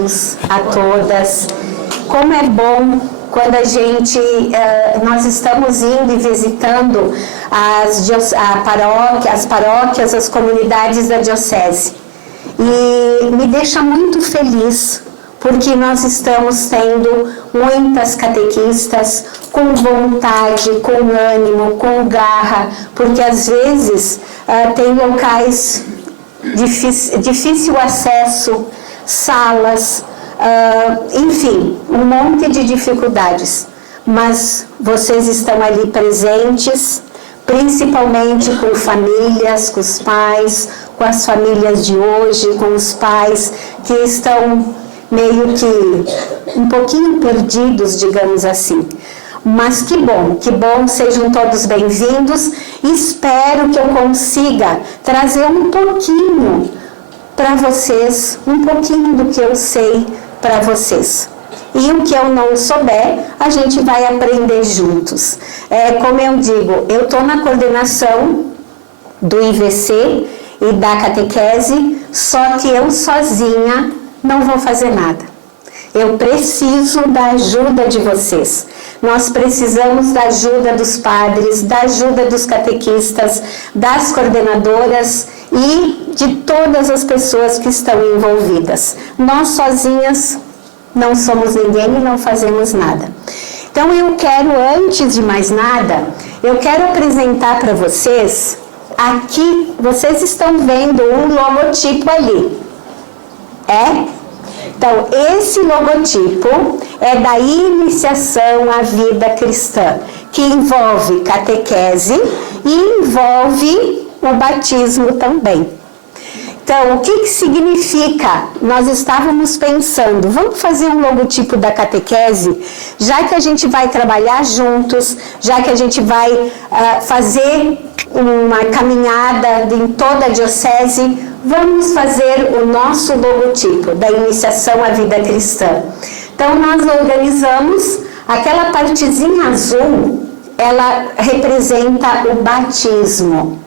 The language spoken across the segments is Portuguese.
todos, a todas. Como é bom quando nós estamos indo e visitando as paróquias, as comunidades da diocese. E me deixa muito feliz, porque nós estamos tendo muitas catequistas com vontade, com ânimo, com garra, porque às vezes tem locais difícil acesso, salas, enfim, um monte de dificuldades. Mas vocês estão ali presentes, principalmente com famílias, com os pais, com as famílias de hoje, com os pais que estão meio que um pouquinho perdidos, digamos assim. Mas que bom, sejam todos bem-vindos. Espero que eu consiga trazer um pouquinho para vocês, um pouquinho do que eu sei para vocês. E o que eu não souber, a gente vai aprender juntos. Como eu digo, eu estou na coordenação do IVC e da catequese, só que eu sozinha não vou fazer nada. Eu preciso da ajuda de vocês. Nós precisamos da ajuda dos padres, da ajuda dos catequistas, das coordenadoras e de todas as pessoas que estão envolvidas. Nós sozinhas não somos ninguém e não fazemos nada. Então eu quero, antes de mais nada, eu quero apresentar para vocês, aqui, vocês estão vendo um logotipo ali. Então, esse logotipo é da iniciação à vida cristã, que envolve catequese e envolve o batismo também. Então, o que significa? Nós estávamos pensando, vamos fazer um logotipo da catequese, já que a gente vai trabalhar juntos, já que a gente vai fazer uma caminhada em toda a diocese, vamos fazer o nosso logotipo da iniciação à vida cristã. Então, nós organizamos aquela partezinha azul, ela representa o batismo.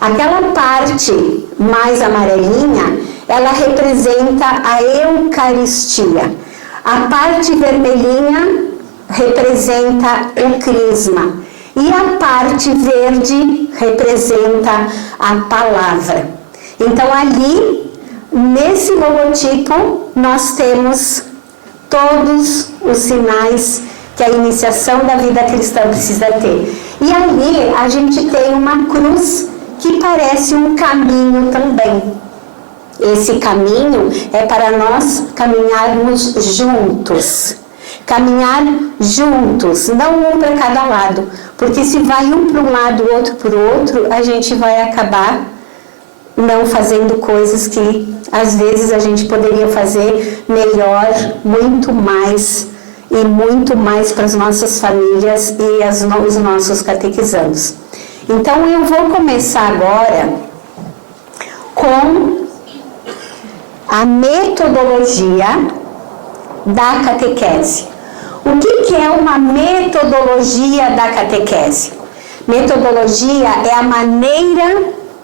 Aquela parte mais amarelinha, ela representa a Eucaristia. A parte vermelhinha representa o Crisma. E a parte verde representa a palavra. Então, ali, nesse logotipo, nós temos todos os sinais que a iniciação da vida cristã precisa ter. E ali, a gente tem uma cruz que parece um caminho também. Esse caminho é para nós caminharmos juntos. Caminhar juntos, não um para cada lado. Porque se vai um para um lado, o outro para o outro, a gente vai acabar não fazendo coisas que às vezes a gente poderia fazer melhor, muito mais para as nossas famílias e os nossos catequizandos. Então eu vou começar agora com a metodologia da catequese. O que é uma metodologia da catequese? Metodologia é a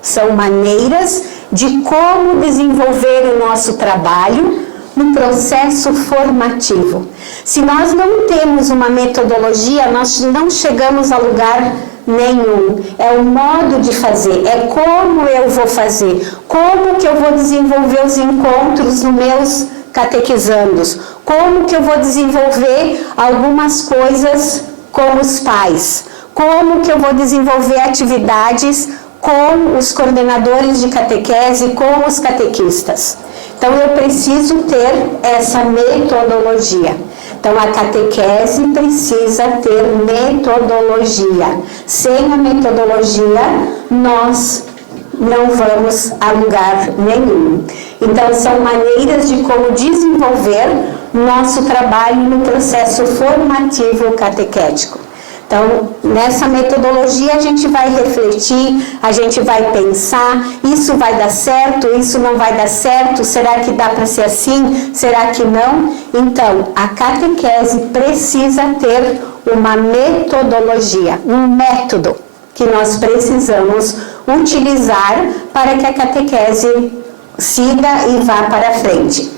são maneiras de como desenvolver o nosso trabalho no processo formativo. Se nós não temos uma metodologia, nós não chegamos a lugar nenhum. É o modo de fazer, é como eu vou fazer, como que eu vou desenvolver os encontros nos meus catequizandos, como que eu vou desenvolver algumas coisas com os pais, como que eu vou desenvolver atividades com os coordenadores de catequese, com os catequistas. Então, eu preciso ter essa metodologia. Então, a catequese precisa ter metodologia. Sem a metodologia, nós não vamos a lugar nenhum. Então, são maneiras de como desenvolver nosso trabalho no processo formativo catequético. Então, nessa metodologia a gente vai refletir, a gente vai pensar, isso vai dar certo, isso não vai dar certo, será que dá para ser assim, será que não? Então, a catequese precisa ter uma metodologia, um método que nós precisamos utilizar para que a catequese siga e vá para frente.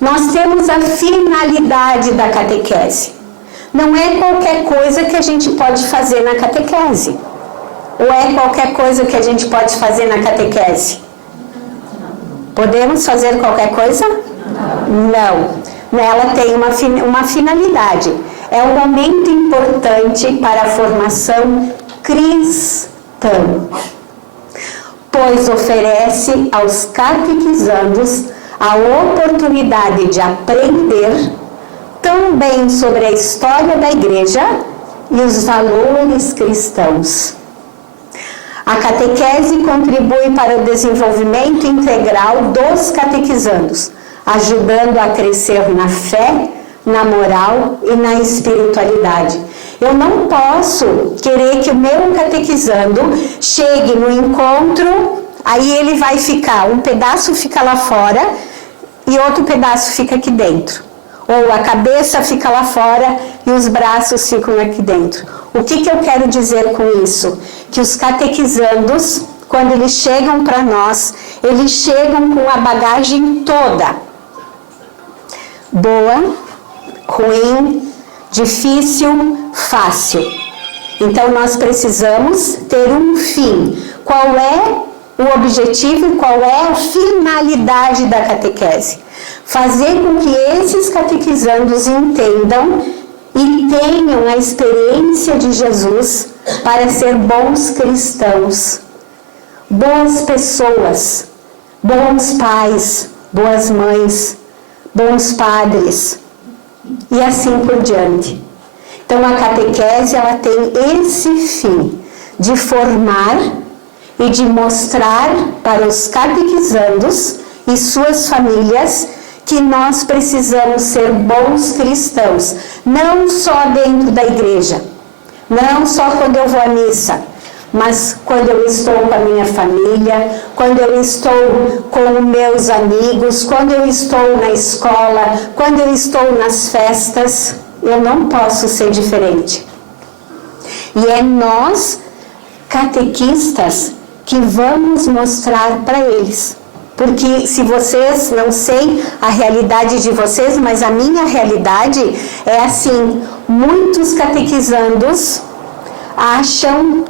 Nós temos a finalidade da catequese. Não é qualquer coisa que a gente pode fazer na catequese. Ou é qualquer coisa que a gente pode fazer na catequese? Podemos fazer qualquer coisa? Não. Ela tem uma finalidade. É um momento importante para a formação cristã, pois oferece aos catequizandos a oportunidade de aprender também sobre a história da Igreja e os valores cristãos. A catequese contribui para o desenvolvimento integral dos catequizandos, ajudando a crescer na fé, na moral e na espiritualidade. Eu não posso querer que o meu catequizando chegue no encontro, aí ele vai ficar, um pedaço fica lá fora e outro pedaço fica aqui dentro. Ou a cabeça fica lá fora e os braços ficam aqui dentro. O que eu quero dizer com isso? Que os catequizandos, quando eles chegam para nós, eles chegam com a bagagem toda. Boa, ruim, difícil, fácil. Então nós precisamos ter um fim. Qual é o objetivo e qual é a finalidade da catequese? Fazer com que esses catequizandos entendam e tenham a experiência de Jesus para ser bons cristãos, boas pessoas, bons pais, boas mães, bons padres e assim por diante. Então a catequese ela tem esse fim de formar e de mostrar para os catequizandos e suas famílias que nós precisamos ser bons cristãos, não só dentro da igreja, não só quando eu vou à missa, mas quando eu estou com a minha família, quando eu estou com meus amigos, quando eu estou na escola, quando eu estou nas festas, eu não posso ser diferente. E é nós, catequistas, que vamos mostrar para eles. Porque se vocês, não sei a realidade de vocês, mas a minha realidade é assim, muitos catequizandos acham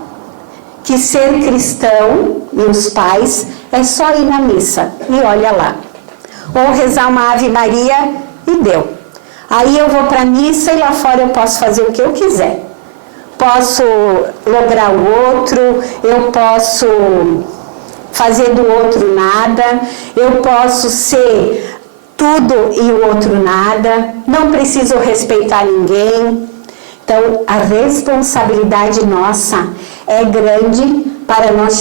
que ser cristão, e os pais, é só ir na missa, e olha lá. Ou rezar uma Ave Maria, e deu. Aí eu vou para a missa e lá fora eu posso fazer o que eu quiser. Posso lograr o outro, eu posso fazer do outro nada, eu posso ser tudo e o outro nada, não preciso respeitar ninguém. Então, a responsabilidade nossa é grande para nós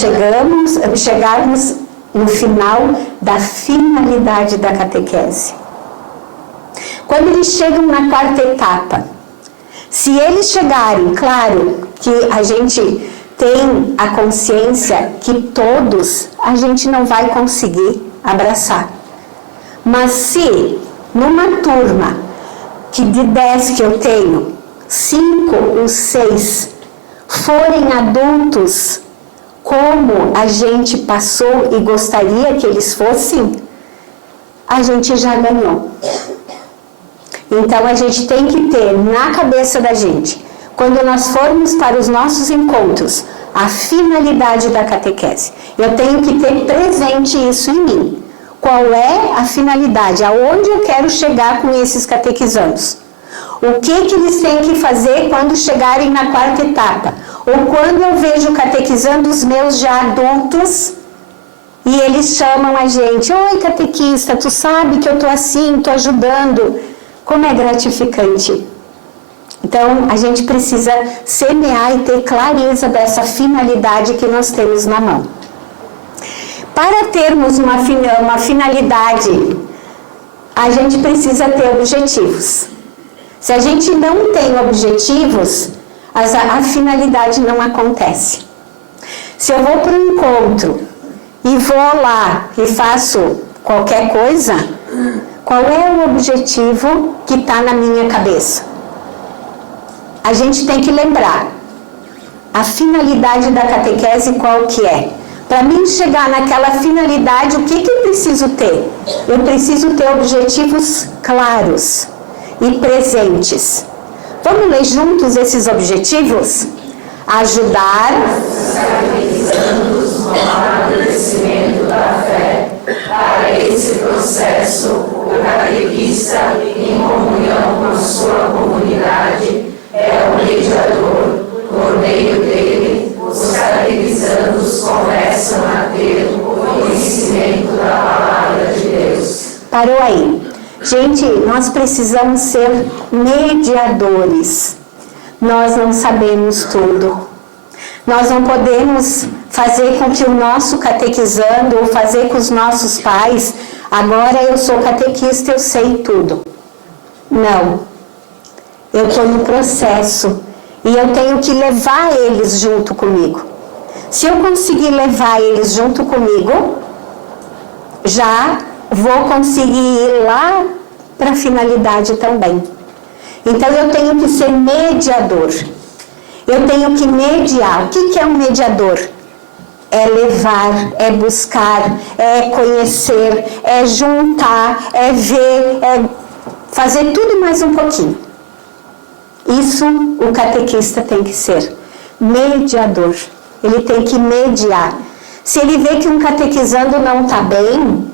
chegarmos no final da finalidade da catequese. Quando eles chegam na quarta etapa, se eles chegarem, claro que a gente tem a consciência que todos a gente não vai conseguir abraçar. Mas se numa turma que de 10 que eu tenho, 5 ou 6 forem adultos como a gente passou e gostaria que eles fossem, a gente já ganhou. Então a gente tem que ter na cabeça da gente, quando nós formos para os nossos encontros, a finalidade da catequese. Eu tenho que ter presente isso em mim. Qual é a finalidade? Aonde eu quero chegar com esses catequizandos? O que eles têm que fazer quando chegarem na quarta etapa? Ou quando eu vejo catequizando os meus já adultos e eles chamam a gente: oi, catequista, tu sabe que eu estou assim, estou ajudando. Como é gratificante. Então, a gente precisa semear e ter clareza dessa finalidade que nós temos na mão. Para termos uma finalidade, a gente precisa ter objetivos. Se a gente não tem objetivos, a finalidade não acontece. Se eu vou para um encontro e vou lá e faço qualquer coisa, qual é o objetivo que está na minha cabeça? A gente tem que lembrar a finalidade da catequese qual que é? Para mim chegar naquela finalidade, o que eu preciso ter? Eu preciso ter objetivos claros e presentes. Vamos ler juntos esses objetivos? Ajudar os no amadurecimento da fé. Para esse processo, o catequista, em comunhão com sua comunidade, é o mediador. Por meio dele, os catequizandos começam a ter o conhecimento da palavra de Deus. Parou aí. Gente, nós precisamos ser mediadores. Nós não sabemos tudo. Nós não podemos fazer com que o nosso catequizando, ou fazer com os nossos pais, agora eu sou catequista, eu sei tudo. Não. Eu estou no processo e eu tenho que levar eles junto comigo. Se eu conseguir levar eles junto comigo, já vou conseguir ir lá para a finalidade também. Então eu tenho que ser mediador. Eu tenho que mediar. O que é um mediador? É levar, é buscar, é conhecer, é juntar, é ver, é fazer tudo mais um pouquinho. Isso o catequista tem que ser. Mediador. Ele tem que mediar. Se ele vê que um catequizando não está bem,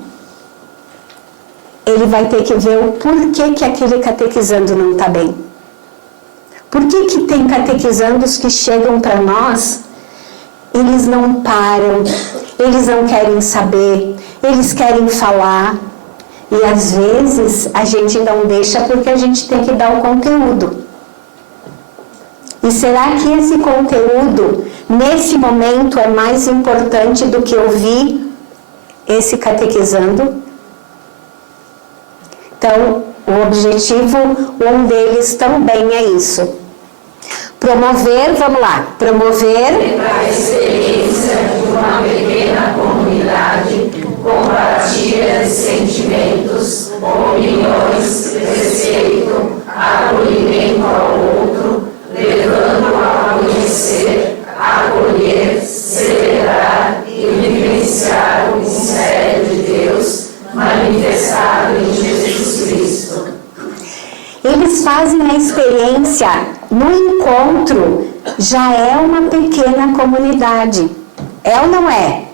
ele vai ter que ver o porquê que aquele catequizando não está bem. Por que tem catequizandos que chegam para nós, eles não param, eles não querem saber, eles querem falar, e às vezes a gente não deixa porque a gente tem que dar o conteúdo. E será que esse conteúdo, nesse momento, é mais importante do que ouvir esse catequizando? Então, o objetivo, um deles também é isso. Promover, vamos lá, promover a experiência de uma pequena comunidade com partilha de sentimentos, opiniões, respeito, acolhimento ao outro, levando a conhecer, acolher, celebrar e vivenciar o mistério de Deus manifestado em Jesus Cristo. Eles fazem a experiência no encontro, já é uma pequena comunidade. É ou não é?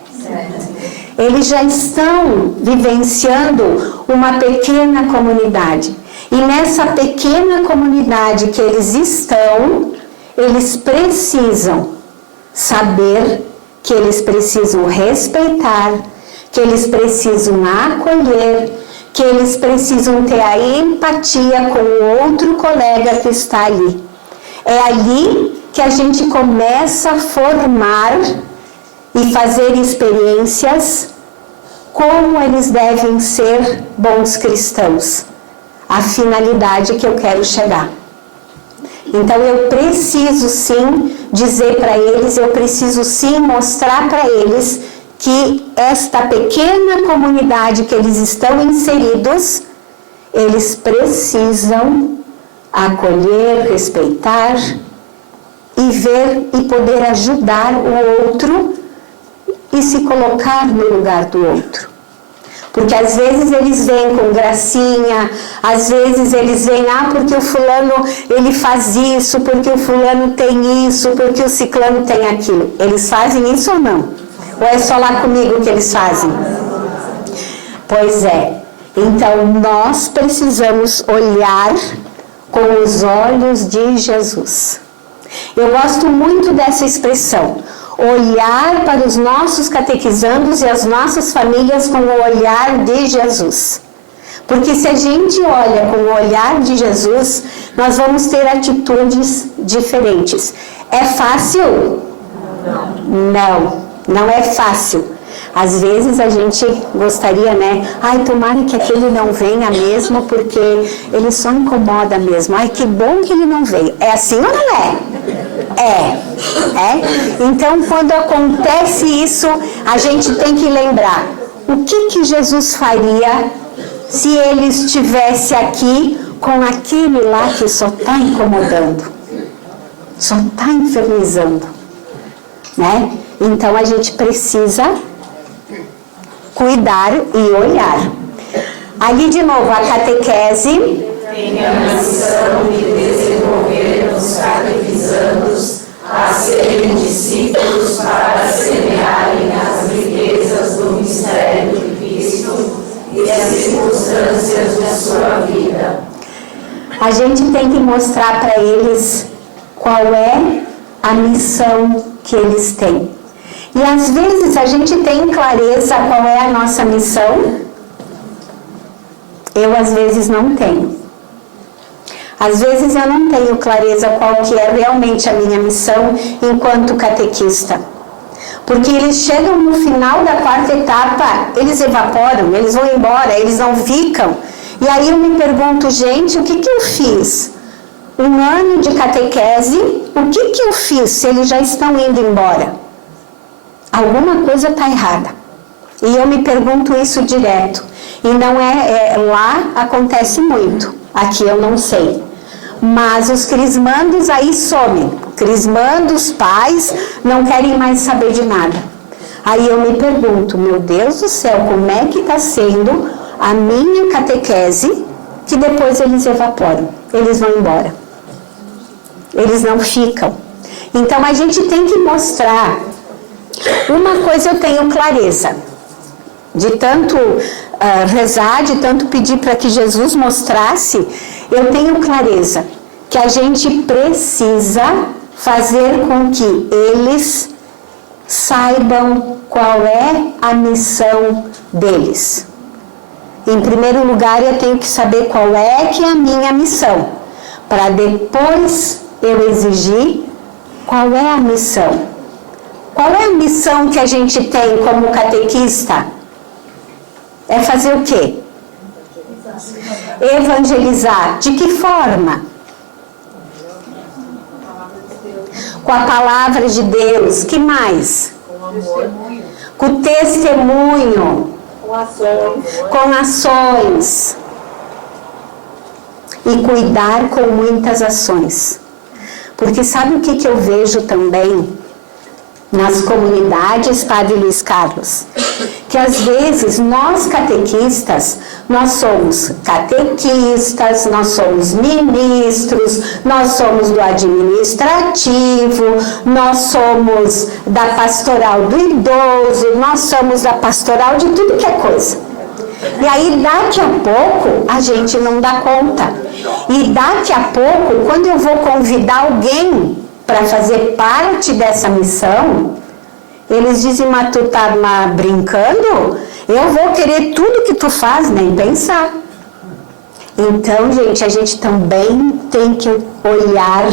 Eles já estão vivenciando uma pequena comunidade. E nessa pequena comunidade que eles estão, eles precisam saber que eles precisam respeitar, que eles precisam acolher, que eles precisam ter a empatia com o outro colega que está ali. É ali que a gente começa a formar e fazer experiências como eles devem ser bons cristãos. A finalidade que eu quero chegar. Então eu preciso sim dizer para eles, eu preciso sim mostrar para eles que esta pequena comunidade que eles estão inseridos, eles precisam acolher, respeitar e ver e poder ajudar o outro e se colocar no lugar do outro. Porque às vezes eles vêm com gracinha, às vezes eles vêm, porque o fulano ele faz isso, porque o fulano tem isso, porque o ciclano tem aquilo. Eles fazem isso ou não? Ou é só lá comigo que eles fazem? Pois é. Então nós precisamos olhar com os olhos de Jesus. Eu gosto muito dessa expressão. Olhar para os nossos catequizandos e as nossas famílias com o olhar de Jesus. Porque se a gente olha com o olhar de Jesus, nós vamos ter atitudes diferentes. É fácil? Não é fácil. Às vezes a gente gostaria, tomara que aquele não venha mesmo, porque ele só incomoda mesmo. Que bom que ele não veio. É assim ou não é? É. Então, quando acontece isso, a gente tem que lembrar o que Jesus faria se ele estivesse aqui com aquele lá que só está incomodando, só está infernizando, né? Então a gente precisa cuidar e olhar. Ali de novo a catequese. Tem a missão de desenvolver os catequizandos a serem discípulos para semearem as riquezas do mistério de Cristo e as circunstâncias de sua vida. A gente tem que mostrar para eles qual é a missão que eles têm. E às vezes a gente tem clareza qual é a nossa missão. Eu às vezes não tenho. Às vezes eu não tenho clareza qual que é realmente a minha missão enquanto catequista. Porque eles chegam no final da quarta etapa, eles evaporam, eles vão embora, eles não ficam. E aí eu me pergunto, gente, o que eu fiz? Um ano de catequese, o que eu fiz se eles já estão indo embora? Alguma coisa está errada. E eu me pergunto isso direto. E não lá acontece muito, aqui eu não sei. Mas os crismandos aí somem. Crismandos, pais, não querem mais saber de nada. Aí eu me pergunto, meu Deus do céu, como é que está sendo a minha catequese, que depois eles evaporam, eles vão embora. Eles não ficam. Então a gente tem que mostrar. Uma coisa eu tenho clareza, de tanto rezar, de tanto pedir para que Jesus mostrasse, eu tenho clareza que a gente precisa fazer com que eles saibam qual é a missão deles. Em primeiro lugar, eu tenho que saber qual é que é a minha missão, para depois eu exigir qual é a missão. Qual é a missão que a gente tem como catequista? É fazer o quê? Evangelizar. De que forma? Com a palavra de Deus. Que mais? Com amor. Com testemunho. Com ações. Com ações. E cuidar com muitas ações. Porque sabe o que eu vejo também nas comunidades, Padre Luiz Carlos? Que às vezes nós catequistas, nós somos catequistas, nós somos ministros, nós somos do administrativo, nós somos da pastoral do idoso, nós somos da pastoral de tudo que é coisa. E aí daqui a pouco a gente não dá conta. E daqui a pouco, quando eu vou convidar alguém para fazer parte dessa missão, eles dizem, mas tu tá brincando? Eu vou querer tudo que tu faz, nem pensar. Então, gente, a gente também tem que olhar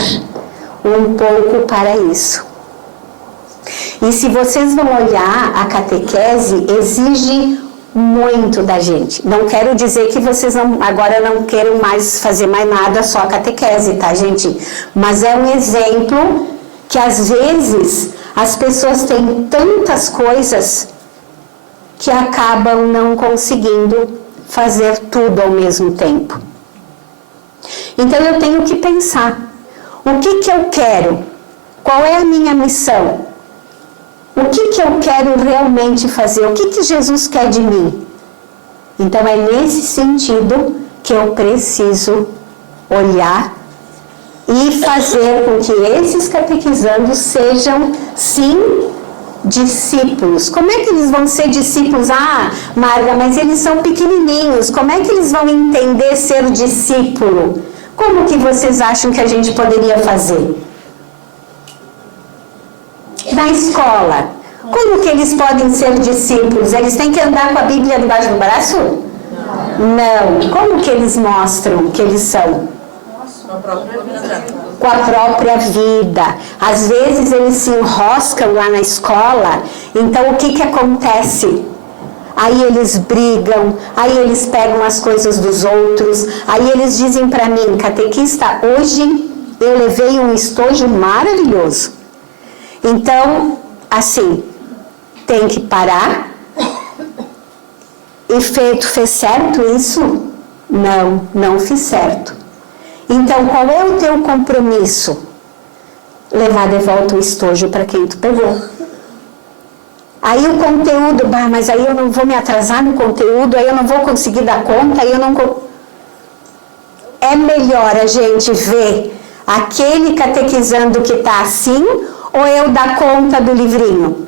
um pouco para isso. E se vocês vão olhar, a catequese exige muito da gente. Não quero dizer que vocês agora não queiram mais fazer mais nada, só a catequese, tá, gente? Mas é um exemplo que às vezes as pessoas têm tantas coisas que acabam não conseguindo fazer tudo ao mesmo tempo. Então eu tenho que pensar, o que eu quero? Qual é a minha missão? O que eu quero realmente fazer? O que Jesus quer de mim? Então é nesse sentido que eu preciso olhar e fazer com que esses catequizandos sejam, sim, discípulos. Como é que eles vão ser discípulos? Ah, Marga, mas eles são pequenininhos. Como é que eles vão entender ser discípulo? Como que vocês acham que a gente poderia fazer? Na escola, como que eles podem ser discípulos? Eles têm que andar com a Bíblia debaixo do braço? Não. Como que eles mostram que eles são? Com a própria vida. Às vezes eles se enroscam lá na escola, então o que acontece? Aí eles brigam, aí eles pegam as coisas dos outros, aí eles dizem para mim, catequista, hoje eu levei um estojo maravilhoso. Então, assim, tem que parar. E fez certo isso? Não, não fiz certo. Então, qual é o teu compromisso? Levar de volta o estojo para quem tu pegou. Aí o conteúdo, mas aí eu não vou me atrasar no conteúdo, aí eu não vou conseguir dar conta, aí eu não... É melhor a gente ver aquele catequizando que está assim, ou eu dar conta do livrinho?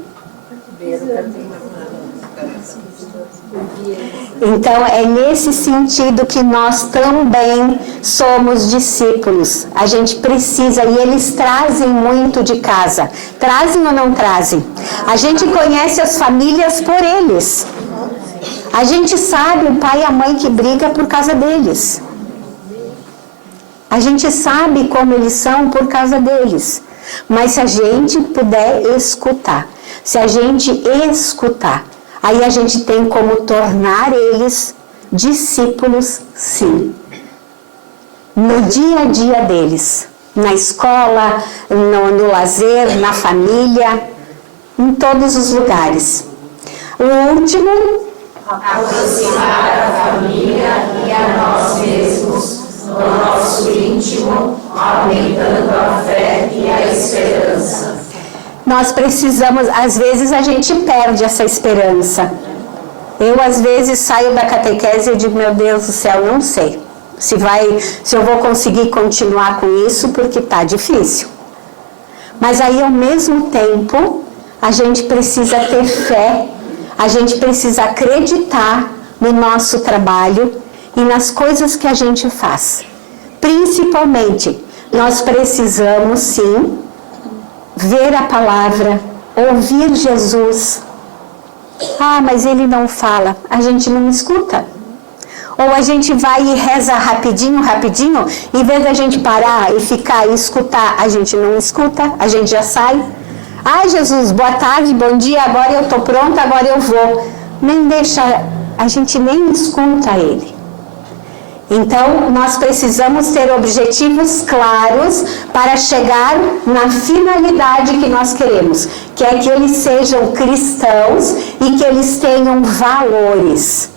Então, é nesse sentido que nós também somos discípulos. A gente precisa, e eles trazem muito de casa. Trazem ou não trazem? A gente conhece as famílias por eles. A gente sabe o pai e a mãe que brigam por causa deles. A gente sabe como eles são por causa deles. Mas se a gente puder escutar, se a gente escutar, aí a gente tem como tornar eles discípulos, sim. No dia a dia deles, na escola, no lazer, na família, em todos os lugares. O último, aproximar a família e a nós mesmos, no nosso íntimo, aumentando a fé e a esperança. Nós precisamos, às vezes a gente perde essa esperança. Eu, às vezes, saio da catequese e digo, meu Deus do céu, não sei se eu vou conseguir continuar com isso, porque está difícil. Mas aí, ao mesmo tempo, a gente precisa ter fé, a gente precisa acreditar no nosso trabalho e nas coisas que a gente faz. Principalmente, nós precisamos, sim, ver a palavra, ouvir Jesus. Mas ele não fala, a gente não escuta. Ou a gente vai e reza rapidinho, em vez da gente parar e ficar e escutar, a gente não escuta, a gente já sai. Jesus, boa tarde, bom dia, agora eu estou pronta, agora eu vou. Nem deixa, a gente nem escuta ele. Então, nós precisamos ter objetivos claros para chegar na finalidade que nós queremos, que é que eles sejam cristãos e que eles tenham valores.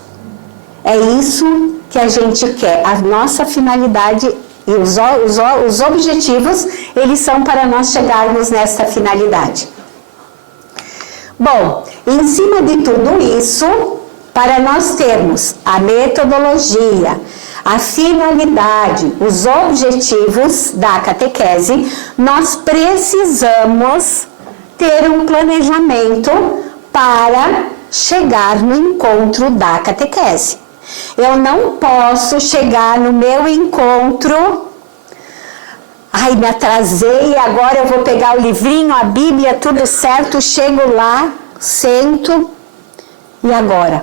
É isso que a gente quer. A nossa finalidade e os objetivos, eles são para nós chegarmos nessa finalidade. Bom, em cima de tudo isso, para nós termos a metodologia, a finalidade, os objetivos da catequese, nós precisamos ter um planejamento para chegar no encontro da catequese. Eu não posso chegar no meu encontro, me atrasei, agora eu vou pegar o livrinho, a Bíblia, tudo certo, chego lá, sento, e agora?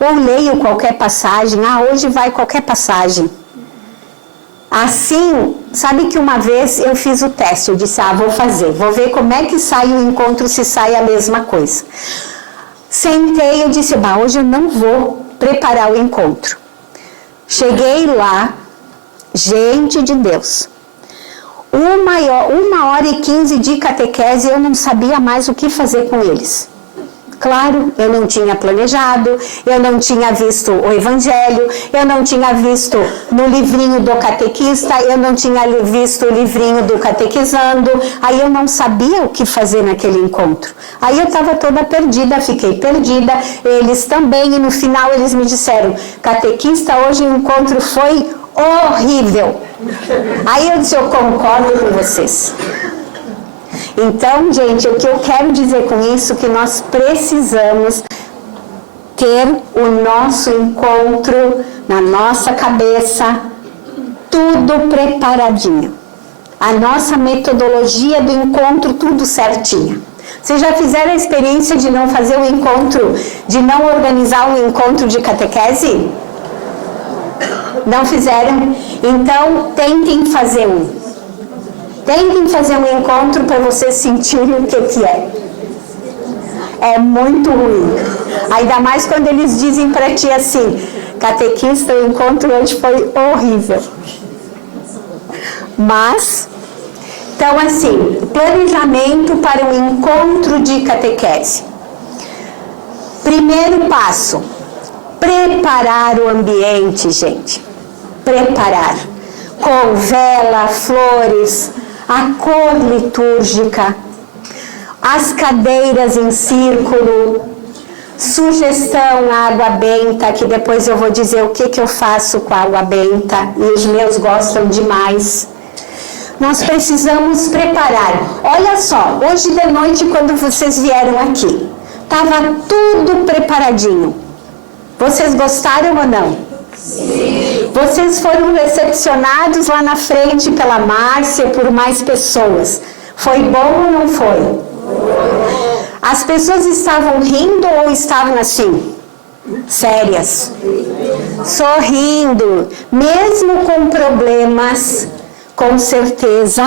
Ou leio qualquer passagem, hoje vai qualquer passagem. Assim, sabe que uma vez eu fiz o teste, eu disse, vou ver como é que sai o encontro, se sai a mesma coisa. Sentei, eu disse, hoje eu não vou preparar o encontro. Cheguei lá, gente de Deus, 1h15 de catequese, eu não sabia mais o que fazer com eles. Claro, eu não tinha planejado, eu não tinha visto o Evangelho, eu não tinha visto no livrinho do catequista, eu não tinha visto o livrinho do catequizando, aí eu não sabia o que fazer naquele encontro. Aí eu estava toda perdida, fiquei perdida, eles também, e no final eles me disseram, catequista, hoje o encontro foi horrível. Aí eu disse, eu concordo com vocês. Então, gente, o que eu quero dizer com isso é que nós precisamos ter o nosso encontro na nossa cabeça, tudo preparadinho. A nossa metodologia do encontro, tudo certinho. Vocês já fizeram a experiência de não fazer o encontro, de não organizar um encontro de catequese? Não fizeram? Então, tentem fazer um. Tentem fazer um encontro para vocês sentirem o que é. É muito ruim. Ainda mais quando eles dizem para ti assim, catequista, o encontro hoje foi horrível. Mas, então assim, planejamento para um encontro de catequese. Primeiro passo, preparar o ambiente, gente. Preparar. Com vela, flores, a cor litúrgica. as cadeiras em círculo, sugestão água benta, que depois eu vou dizer o que eu faço com a água benta, e os meus gostam demais. Nós precisamos preparar. Olha só, hoje de noite, quando vocês vieram aqui, estava tudo preparadinho. Vocês gostaram ou não? Sim. Vocês foram recepcionados lá na frente pela Márcia e por mais pessoas. Foi bom ou não foi? As pessoas estavam rindo ou estavam assim, sérias? Sorrindo, mesmo com problemas, com certeza,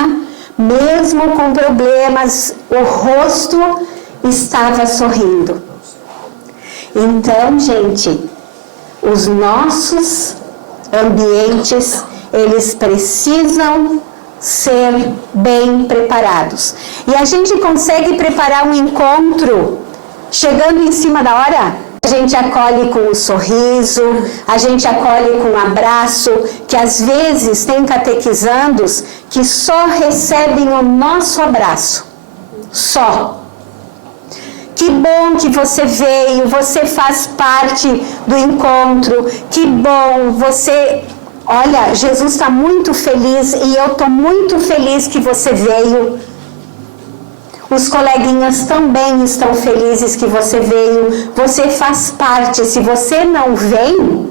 mesmo com problemas, o rosto estava sorrindo. Então, gente, os nossos ambientes, eles precisam ser bem preparados. E a gente consegue preparar um encontro chegando em cima da hora? A gente acolhe com um sorriso, a gente acolhe com um abraço, que às vezes tem catequizandos que só recebem o nosso abraço. Só. Que bom que você veio, você faz parte do encontro, que bom, você... Olha, Jesus está muito feliz e eu estou muito feliz que você veio. Os coleguinhas também estão felizes que você veio. Você faz parte. Se você não vem,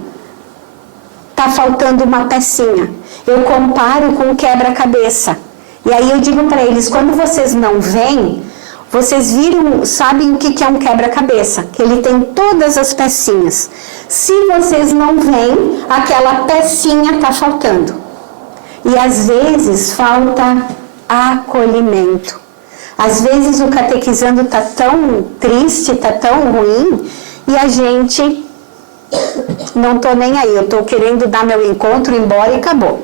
está faltando uma pecinha. Eu comparo com quebra-cabeça. E aí eu digo para eles, quando vocês não vêm, vocês viram, sabem o que é um quebra-cabeça? Que ele tem todas as pecinhas. Se vocês não vêm, aquela pecinha está faltando. E às vezes falta acolhimento. Às vezes o catequizando está tão triste, está tão ruim, e a gente não estou nem aí. Eu estou querendo dar meu encontro, embora e acabou.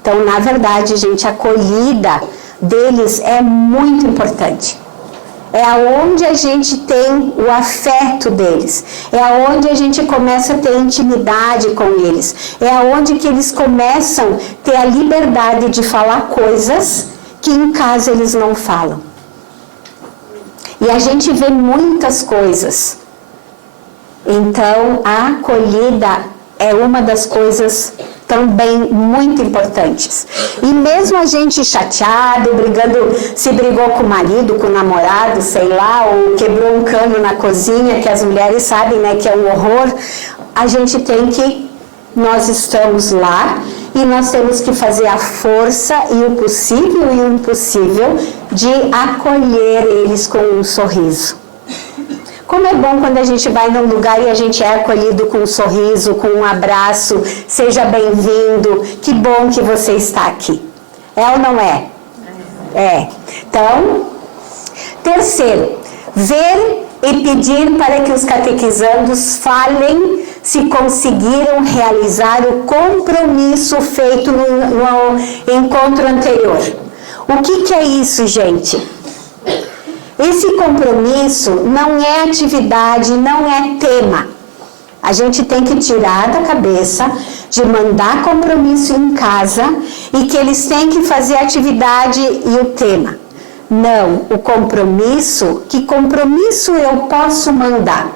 Então, na verdade, gente, a acolhida deles é muito importante. É aonde a gente tem o afeto deles. É aonde a gente começa a ter intimidade com eles. É aonde que eles começam a ter a liberdade de falar coisas que em casa eles não falam. E a gente vê muitas coisas. Então, a acolhida é uma das coisas também muito importantes. E mesmo a gente chateado, brigando, se brigou com o marido, com o namorado, sei lá, ou quebrou um cano na cozinha, que as mulheres sabem, né, que é um horror, a gente tem que, nós estamos lá e nós temos que fazer a força e o possível e o impossível de acolher eles com um sorriso. Como é bom quando a gente vai num lugar e a gente é acolhido com um sorriso, com um abraço, seja bem-vindo, que bom que você está aqui. É ou não é? É. Então, terceiro, ver e pedir para que os catequizandos falem se conseguiram realizar o compromisso feito no encontro anterior. O que é isso, gente? Esse compromisso não é atividade, não é tema. A gente tem que tirar da cabeça de mandar compromisso em casa e que eles têm que fazer a atividade e o tema. Não, o compromisso, que compromisso eu posso mandar?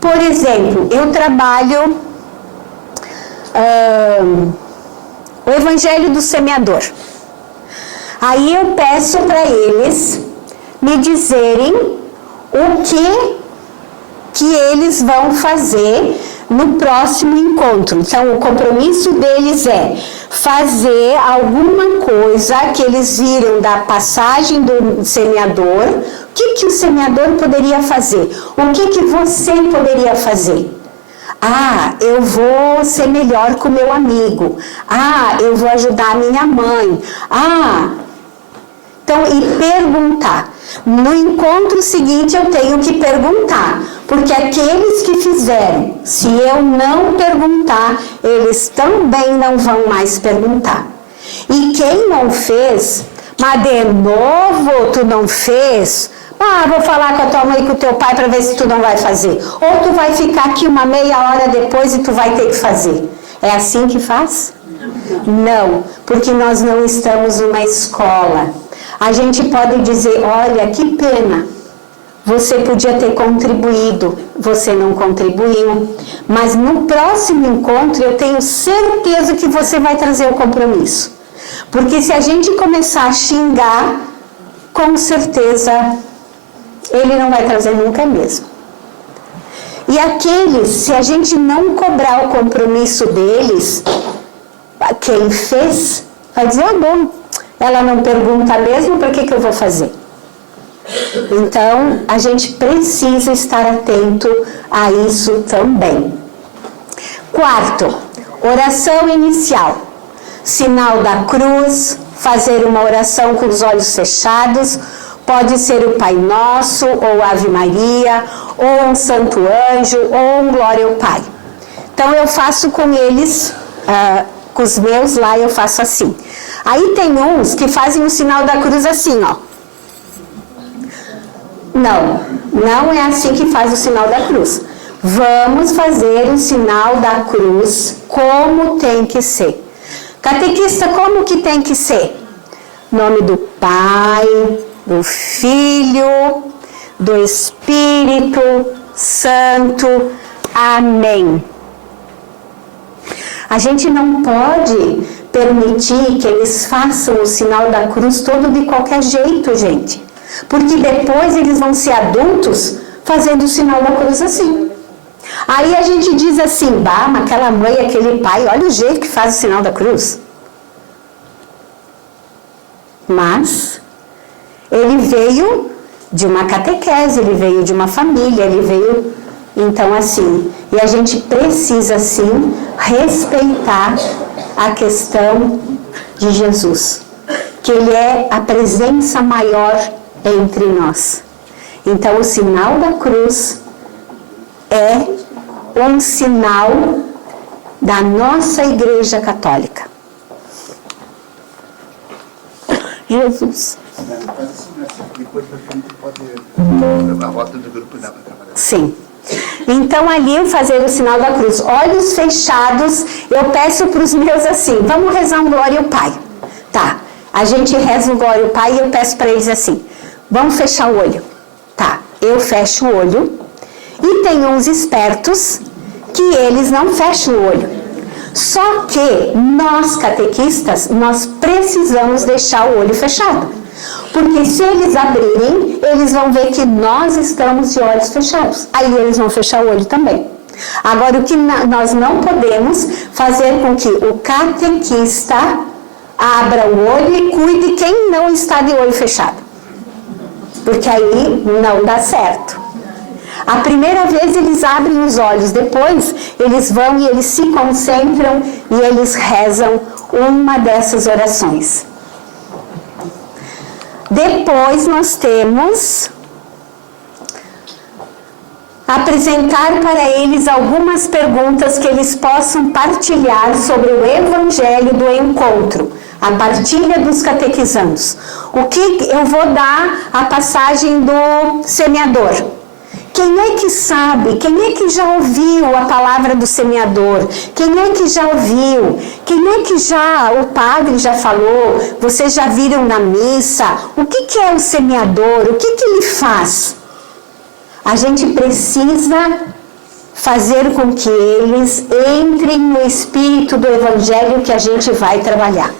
Por exemplo, eu trabalho o Evangelho do Semeador. Aí eu peço para eles me dizerem o que eles vão fazer no próximo encontro. Então, o compromisso deles é fazer alguma coisa que eles viram da passagem do semeador. O que o semeador poderia fazer? O que você poderia fazer? Ah, eu vou ser melhor com meu amigo. Ah, eu vou ajudar a minha mãe. Então, e perguntar. No encontro seguinte eu tenho que perguntar, porque aqueles que fizeram, se eu não perguntar, eles também não vão mais perguntar. E quem não fez, mas de novo tu não fez, vou falar com a tua mãe e com o teu pai para ver se tu não vai fazer. Ou tu vai ficar aqui uma meia hora depois e tu vai ter que fazer. É assim que faz? Não, porque nós não estamos numa escola. A gente pode dizer, olha, que pena, você podia ter contribuído, você não contribuiu, mas no próximo encontro eu tenho certeza que você vai trazer o compromisso. Porque se a gente começar a xingar, com certeza ele não vai trazer nunca mesmo. E aqueles, se a gente não cobrar o compromisso deles, quem fez, vai dizer, bom, ela não pergunta mesmo, por que eu vou fazer? Então, a gente precisa estar atento a isso também. Quarto, oração inicial. Sinal da cruz, fazer uma oração com os olhos fechados, pode ser o Pai Nosso, ou Ave Maria, ou um Santo Anjo, ou um Glória ao Pai. Então, eu faço com eles, com os meus lá, eu faço assim. Aí tem uns que fazem o sinal da cruz assim, ó. Não é assim que faz o sinal da cruz. Vamos fazer o sinal da cruz como tem que ser. Catequista, como que tem que ser? Nome do Pai, do Filho, do Espírito Santo. Amém. A gente não pode permitir que eles façam o sinal da cruz todo de qualquer jeito, gente. Porque depois eles vão ser adultos fazendo o sinal da cruz assim. Aí a gente diz assim, bah, mas aquela mãe, aquele pai, olha o jeito que faz o sinal da cruz. Mas ele veio de uma catequese, ele veio de uma família, ele veio, então assim, e a gente precisa sim respeitar a questão de Jesus, que ele é a presença maior entre nós. Então o sinal da cruz é um sinal da nossa Igreja Católica. Jesus. Depois a gente pode a volta do grupo da trabalhar. Sim. Então ali fazer o sinal da cruz, olhos fechados, eu peço para os meus assim, vamos rezar um Glória ao Pai. Tá, a gente reza um Glória ao Pai e eu peço para eles assim, vamos fechar o olho. Tá, eu fecho o olho. E tem uns espertos que eles não fecham o olho. Só que nós catequistas, nós precisamos deixar o olho fechado. Porque se eles abrirem, eles vão ver que nós estamos de olhos fechados. Aí eles vão fechar o olho também. Agora, o que nós não podemos fazer com que o catequista abra o olho e cuide quem não está de olho fechado. Porque aí não dá certo. A primeira vez eles abrem os olhos, depois eles vão e eles se concentram e eles rezam uma dessas orações. Depois nós temos apresentar para eles algumas perguntas que eles possam partilhar sobre o Evangelho do Encontro, a partilha dos catequizandos. O que eu vou dar a passagem do semeador. Quem é que sabe? Quem é que já ouviu a palavra do semeador? Quem é que já ouviu? Quem é que o padre já falou? Vocês já viram na missa? O que é o semeador? O que ele faz? A gente precisa fazer com que eles entrem no espírito do Evangelho que a gente vai trabalhar.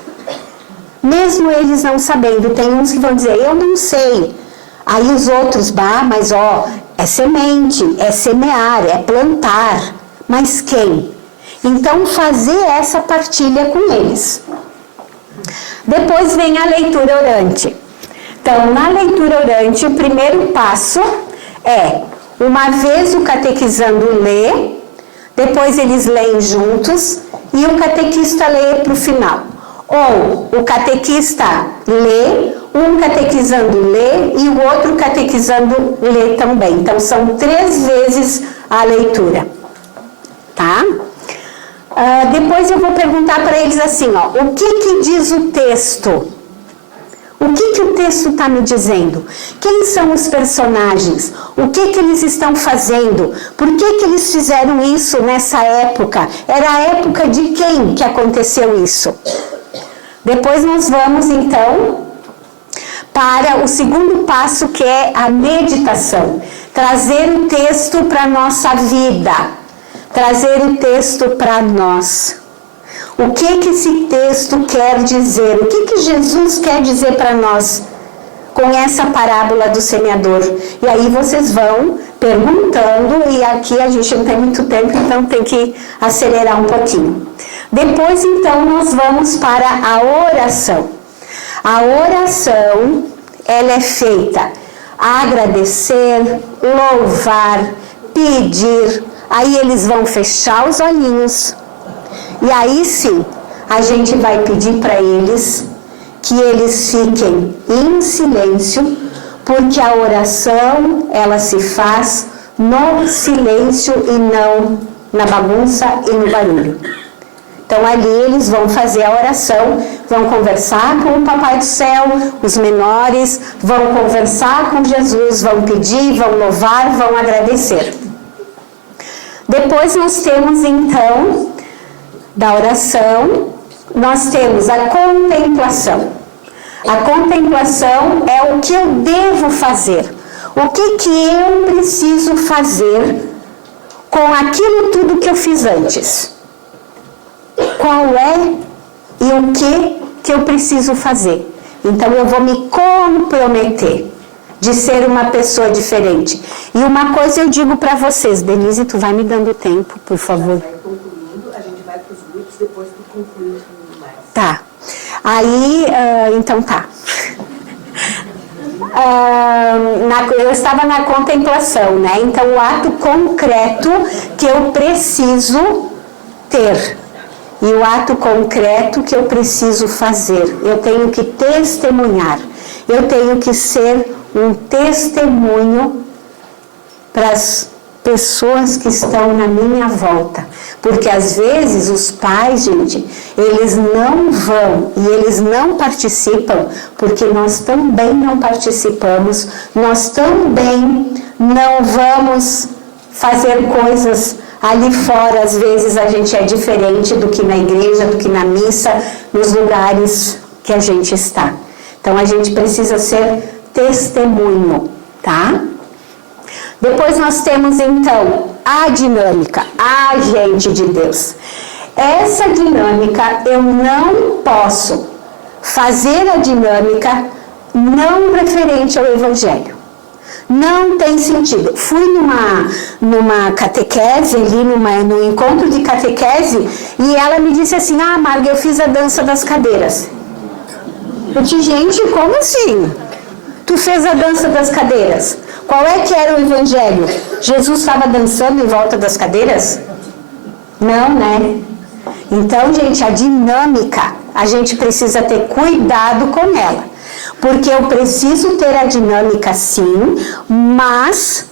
Mesmo eles não sabendo, tem uns que vão dizer, eu não sei. Aí os outros, mas é semente, é semear, é plantar. Mas quem? Então, fazer essa partilha com eles. Depois vem a leitura orante. Então, na leitura orante, o primeiro passo é, uma vez o catequizando lê, depois eles leem juntos e o catequista lê para o final. Ou o catequista lê, um catequizando lê e o outro catequizando lê também. Então, são 3 vezes a leitura. Tá? Depois eu vou perguntar para eles assim, o que diz o texto? O que o texto está me dizendo? Quem são os personagens? O que eles estão fazendo? Por que eles fizeram isso nessa época? Era a época de quem que aconteceu isso? Depois nós vamos, então, para o segundo passo, que é a meditação. Trazer o texto para a nossa vida, trazer o texto para nós. O que esse texto quer dizer? O que Jesus quer dizer para nós com essa parábola do semeador? E aí vocês vão perguntando, e aqui a gente não tem muito tempo, então tem que acelerar um pouquinho. Depois, então, nós vamos para a oração. A oração, ela é feita agradecer, louvar, pedir. Aí eles vão fechar os olhinhos. E aí sim, a gente vai pedir para eles que eles fiquem em silêncio, porque a oração, ela se faz no silêncio e não na bagunça e no barulho. Então ali eles vão fazer a oração, vão conversar com o Papai do Céu, os menores, vão conversar com Jesus, vão pedir, vão louvar, vão agradecer. Depois nós temos então, da oração, nós temos a contemplação. A contemplação é o que eu devo fazer, o que eu preciso fazer com aquilo tudo que eu fiz antes. Qual é e o que eu preciso fazer? Então eu vou me comprometer de ser uma pessoa diferente. E uma coisa eu digo para vocês, Denise, tu vai me dando tempo, por favor. Vai concluindo, a gente vai para os grupos, depois tu conclui mais. Tá. Aí, então tá. Eu estava na contemplação, né? Então o ato concreto que eu preciso ter. E o ato concreto que eu preciso fazer. Eu tenho que testemunhar. Eu tenho que ser um testemunho para as pessoas que estão na minha volta. Porque às vezes os pais, gente, eles não vão e eles não participam, porque nós também não participamos, nós também não vamos fazer coisas ali fora. Às vezes a gente é diferente do que na igreja, do que na missa, nos lugares que a gente está. Então a gente precisa ser testemunho, tá? Depois nós temos então a dinâmica, a gente de Deus. Essa dinâmica eu não posso fazer a dinâmica não referente ao Evangelho. Não tem sentido. Fui numa catequese, ali no encontro de catequese, e ela me disse assim: ah, Marga, eu fiz a dança das cadeiras. Eu disse: gente, como assim? Tu fez a dança das cadeiras? Qual é que era o Evangelho? Jesus estava dançando em volta das cadeiras? Não, né? Então, gente, a dinâmica, a gente precisa ter cuidado com ela. Porque eu preciso ter a dinâmica sim, mas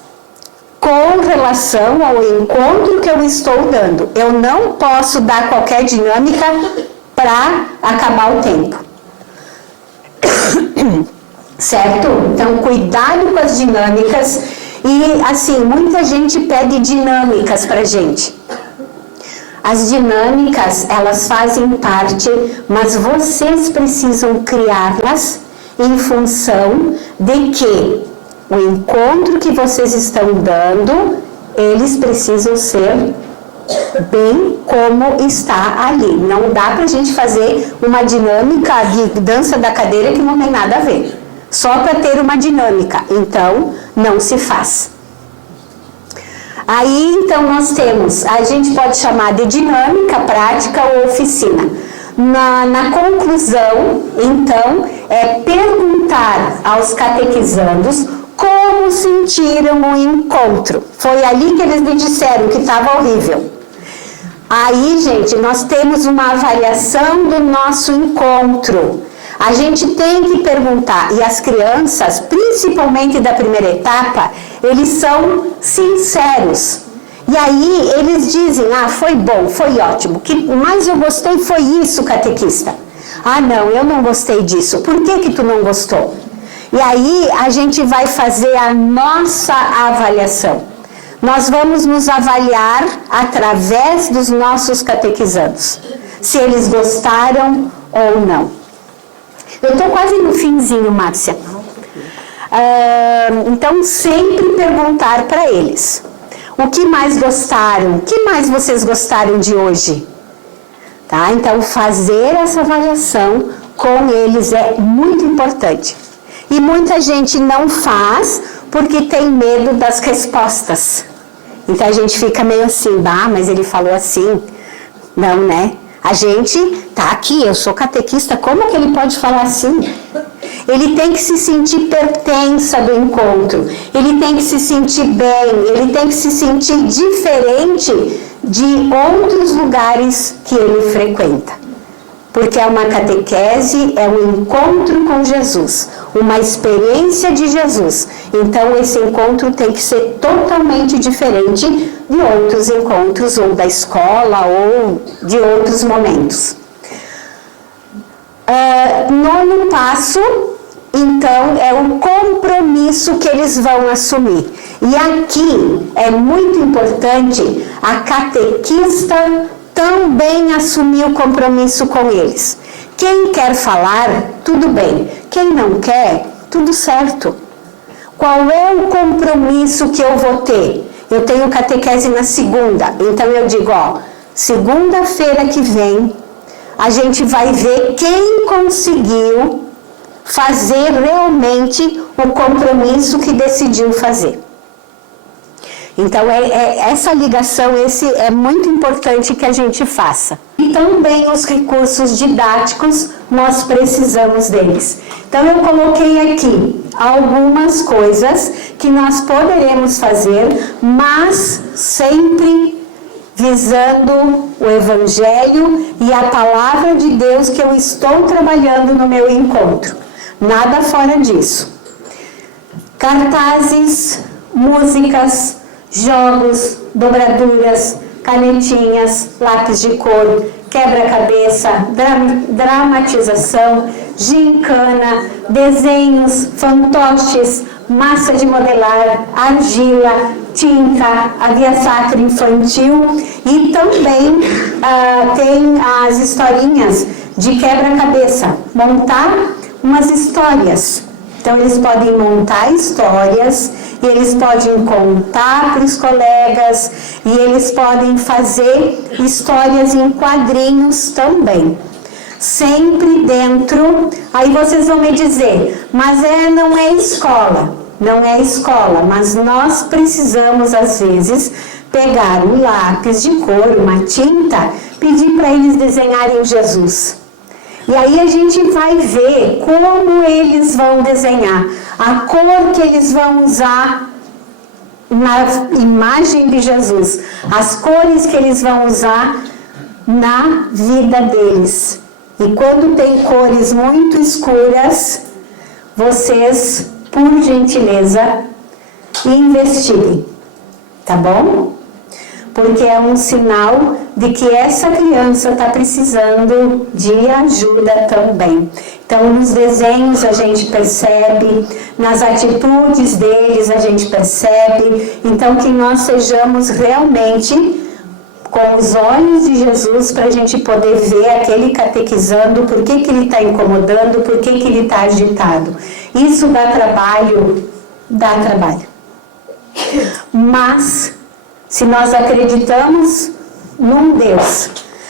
com relação ao encontro que eu estou dando. Eu não posso dar qualquer dinâmica para acabar o tempo. Certo? Então, cuidado com as dinâmicas. E, assim, muita gente pede dinâmicas pra gente. As dinâmicas, elas fazem parte, mas vocês precisam criá-las em função de que o encontro que vocês estão dando, eles precisam ser bem como está ali. Não dá pra gente fazer uma dinâmica de dança da cadeira que não tem nada a ver. Só para ter uma dinâmica. Então, não se faz. Aí, então, nós temos, a gente pode chamar de dinâmica, prática ou oficina. Na conclusão, então, é perguntar aos catequizandos como sentiram o encontro. Foi ali que eles me disseram que estava horrível. Aí, gente, nós temos uma avaliação do nosso encontro. A gente tem que perguntar, e as crianças, principalmente da primeira etapa, eles são sinceros. E aí eles dizem: ah, foi bom, foi ótimo, o que mais eu gostei foi isso, catequista. Ah, não, eu não gostei disso. Por que tu não gostou? E aí a gente vai fazer a nossa avaliação. Nós vamos nos avaliar através dos nossos catequizandos, se eles gostaram ou não. Eu estou quase no finzinho, Márcia. Então, sempre perguntar para eles. O que mais gostaram? O que mais vocês gostaram de hoje? Tá? Então, fazer essa avaliação com eles é muito importante. E muita gente não faz porque tem medo das respostas. Então, a gente fica meio assim, mas ele falou assim. Não, né? A gente tá aqui, eu sou catequista, como que ele pode falar assim? Ele tem que se sentir pertença do encontro, ele tem que se sentir bem, ele tem que se sentir diferente de outros lugares que ele frequenta. Porque é uma catequese, é um encontro com Jesus, uma experiência de Jesus. Então, esse encontro tem que ser totalmente diferente de outros encontros, ou da escola, ou de outros momentos. Nono passo, então, é o compromisso que eles vão assumir. E aqui é muito importante a catequista também assumir o compromisso com eles. Quem quer falar, tudo bem. Quem não quer, tudo certo. Qual é o compromisso que eu vou ter? Eu tenho catequese na segunda, então eu digo, segunda-feira que vem, a gente vai ver quem conseguiu fazer realmente o compromisso que decidiu fazer. Então, essa ligação, é muito importante que a gente faça. E também os recursos didáticos, nós precisamos deles. Então, eu coloquei aqui algumas coisas que nós poderemos fazer, mas sempre visando o Evangelho e a Palavra de Deus que eu estou trabalhando no meu encontro. Nada fora disso. Cartazes, músicas, jogos, dobraduras, canetinhas, lápis de cor, quebra-cabeça, dramatização, gincana, desenhos, fantoches, massa de modelar, argila, tinta, a via sacra infantil e também tem as historinhas de quebra-cabeça, montar umas histórias. Então, eles podem montar histórias, e eles podem contar para os colegas, e eles podem fazer histórias em quadrinhos também. Sempre dentro, aí vocês vão me dizer, mas não é escola. Não é escola, mas nós precisamos, às vezes, pegar um lápis de cor, uma tinta, pedir para eles desenharem Jesus. E aí a gente vai ver como eles vão desenhar, a cor que eles vão usar na imagem de Jesus, as cores que eles vão usar na vida deles. E quando tem cores muito escuras, vocês, por gentileza, investiguem, tá bom? Porque é um sinal de que essa criança está precisando de ajuda também. Então, nos desenhos a gente percebe, nas atitudes deles a gente percebe. Então, que nós sejamos realmente com os olhos de Jesus para a gente poder ver aquele catequizando, por que ele está incomodando, por que ele está agitado. Isso dá trabalho, Mas, se nós acreditamos num Deus,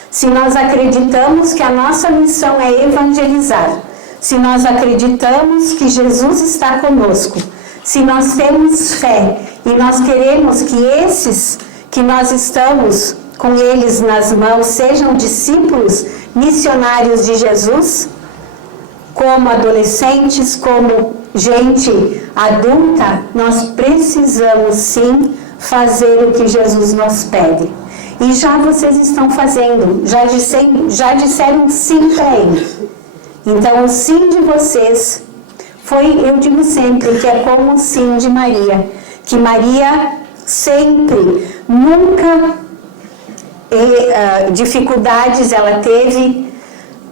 se nós acreditamos que a nossa missão é evangelizar, se nós acreditamos que Jesus está conosco, se nós temos fé e nós queremos que esses que nós estamos com eles nas mãos sejam discípulos missionários de Jesus, como adolescentes, como gente adulta, nós precisamos sim fazer o que Jesus nos pede. E já vocês estão fazendo, já disseram sim para Ele. Então o sim de vocês foi, eu digo sempre, que é como o sim de Maria. Que Maria sempre, nunca dificuldades ela teve,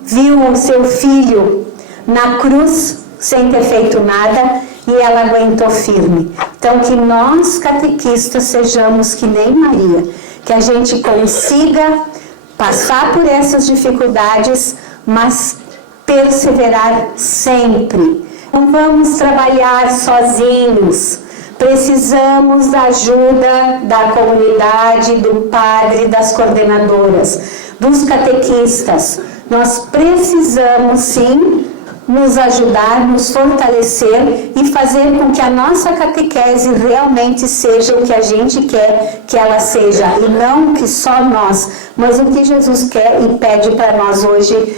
viu o seu filho na cruz sem ter feito nada e ela aguentou firme. Então que nós catequistas sejamos que nem Maria, que a gente consiga passar por essas dificuldades, mas perseverar sempre. Não vamos trabalhar sozinhos. Precisamos da ajuda da comunidade, do padre, das coordenadoras, dos catequistas. Nós precisamos sim nos ajudar, nos fortalecer e fazer com que a nossa catequese realmente seja o que a gente quer que ela seja, e não que só nós, mas o que Jesus quer e pede para nós hoje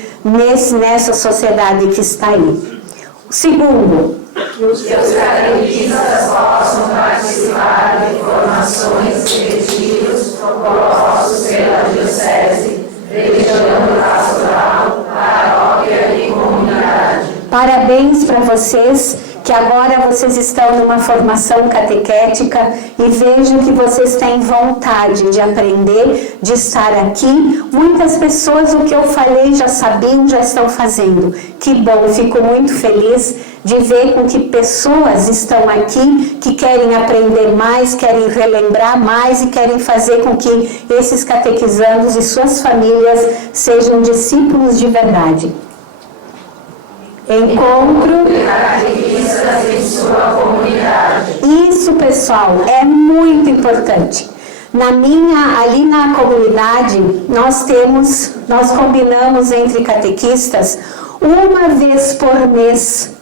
nessa sociedade que está aí. Segundo, que os catequistas possam participar de formações e retiros propostos pela Diocese, dedicando pastoral, paróquia e comunidade. Parabéns para vocês, que agora vocês estão numa formação catequética e vejo que vocês têm vontade de aprender, de estar aqui. Muitas pessoas, o que eu falei, já sabiam, já estão fazendo. Que bom, fico muito feliz de ver com que pessoas estão aqui, que querem aprender mais, querem relembrar mais e querem fazer com que esses catequizandos e suas famílias sejam discípulos de verdade. Encontro catequistas em sua comunidade. Isso, pessoal, é muito importante. Ali na comunidade, nós combinamos entre catequistas, uma vez por mês,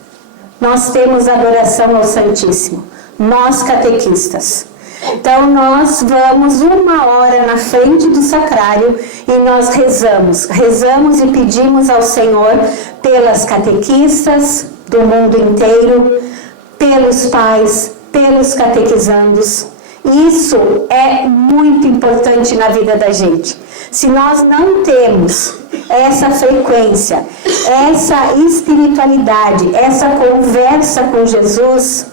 nós temos adoração ao Santíssimo. Nós, catequistas. Então, nós vamos 1 hora na frente do sacrário e nós rezamos e pedimos ao Senhor pelas catequistas do mundo inteiro, pelos pais, pelos catequizandos. Isso é muito importante na vida da gente. Se nós não temos essa frequência, essa espiritualidade, essa conversa com Jesus,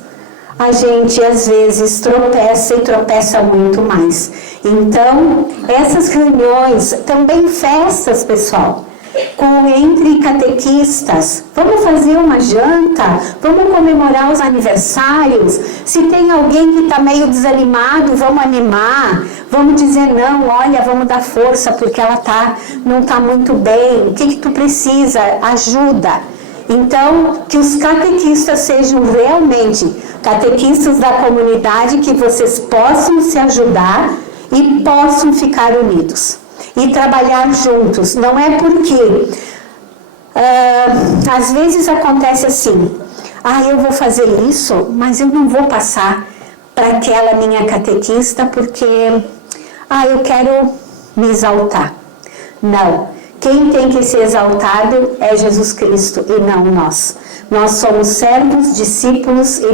a gente às vezes tropeça e tropeça muito mais. Então, essas reuniões, também festas, pessoal, entre catequistas, vamos fazer uma janta, vamos comemorar os aniversários. Se tem alguém que está meio desanimado, vamos animar, vamos dizer não, olha, vamos dar força porque ela não está muito bem, o que tu precisa? Ajuda. Então, que os catequistas sejam realmente catequistas da comunidade, que vocês possam se ajudar e possam ficar unidos e trabalhar juntos. Não é porque às vezes acontece assim, eu vou fazer isso, mas eu não vou passar para aquela minha catequista porque eu quero me exaltar. Não. Quem tem que ser exaltado é Jesus Cristo e não nós. Nós somos servos, discípulos e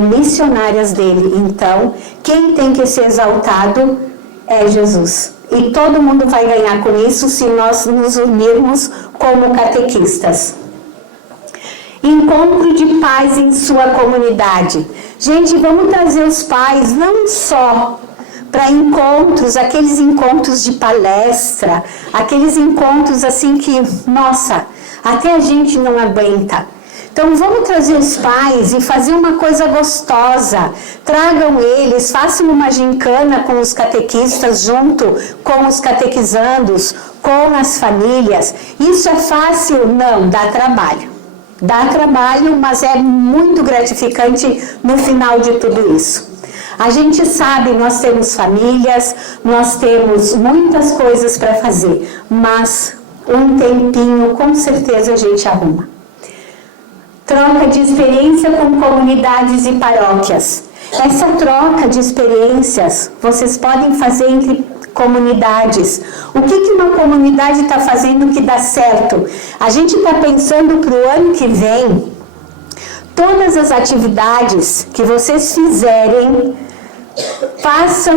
missionárias dele. Então, quem tem que ser exaltado é Jesus. E todo mundo vai ganhar com isso se nós nos unirmos como catequistas. Encontro de pais em sua comunidade. Gente, vamos trazer os pais não só para encontros, aqueles encontros de palestra, aqueles encontros assim que, nossa, até a gente não aguenta. Então vamos trazer os pais e fazer uma coisa gostosa. Tragam eles, façam uma gincana com os catequistas junto com os catequizandos, com as famílias. Isso é fácil? Não, dá trabalho. Dá trabalho, mas é muito gratificante no final de tudo isso. A gente sabe, nós temos famílias, nós temos muitas coisas para fazer, mas um tempinho com certeza a gente arruma. Troca de experiência com comunidades e paróquias. Essa troca de experiências vocês podem fazer entre comunidades. O que uma comunidade está fazendo que dá certo? A gente está pensando para o ano que vem, todas as atividades que vocês fizerem, façam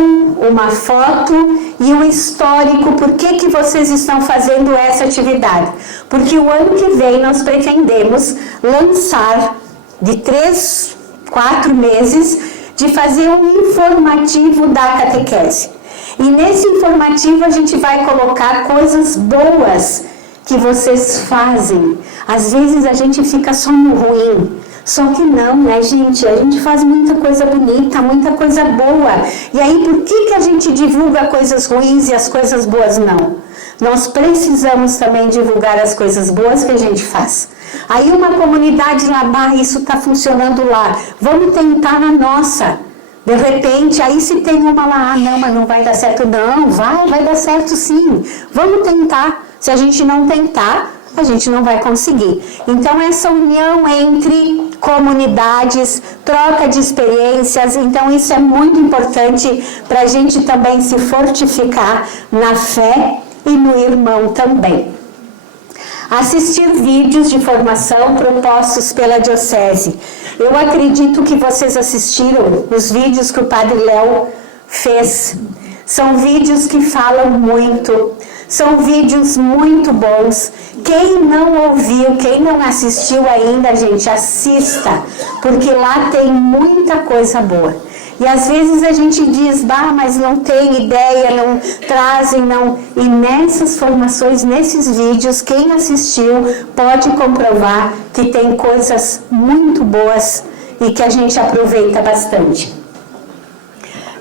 uma foto e um histórico, por que vocês estão fazendo essa atividade. Porque o ano que vem nós pretendemos lançar, de 3, 4 meses, de fazer um informativo da catequese. E nesse informativo a gente vai colocar coisas boas que vocês fazem. Às vezes a gente fica só no ruim. Só que não, né, gente? A gente faz muita coisa bonita, muita coisa boa. E aí, por que a gente divulga coisas ruins e as coisas boas não? Nós precisamos também divulgar as coisas boas que a gente faz. Aí uma comunidade lá, isso está funcionando lá. Vamos tentar na nossa. De repente, aí se tem uma lá, não, mas não vai dar certo. Não, vai dar certo sim. Vamos tentar. Se a gente não tentar, a gente não vai conseguir. Então, essa união entre comunidades, troca de experiências, então isso é muito importante para a gente também se fortificar na fé e no irmão também. Assistir vídeos de formação propostos pela Diocese. Eu acredito que vocês assistiram os vídeos que o Padre Léo fez. São vídeos que falam muito, são vídeos muito bons. Quem não ouviu, quem não assistiu ainda, gente, assista, porque lá tem muita coisa boa. E às vezes a gente diz, mas não tem ideia, não trazem, não. E nessas formações, nesses vídeos, quem assistiu pode comprovar que tem coisas muito boas e que a gente aproveita bastante.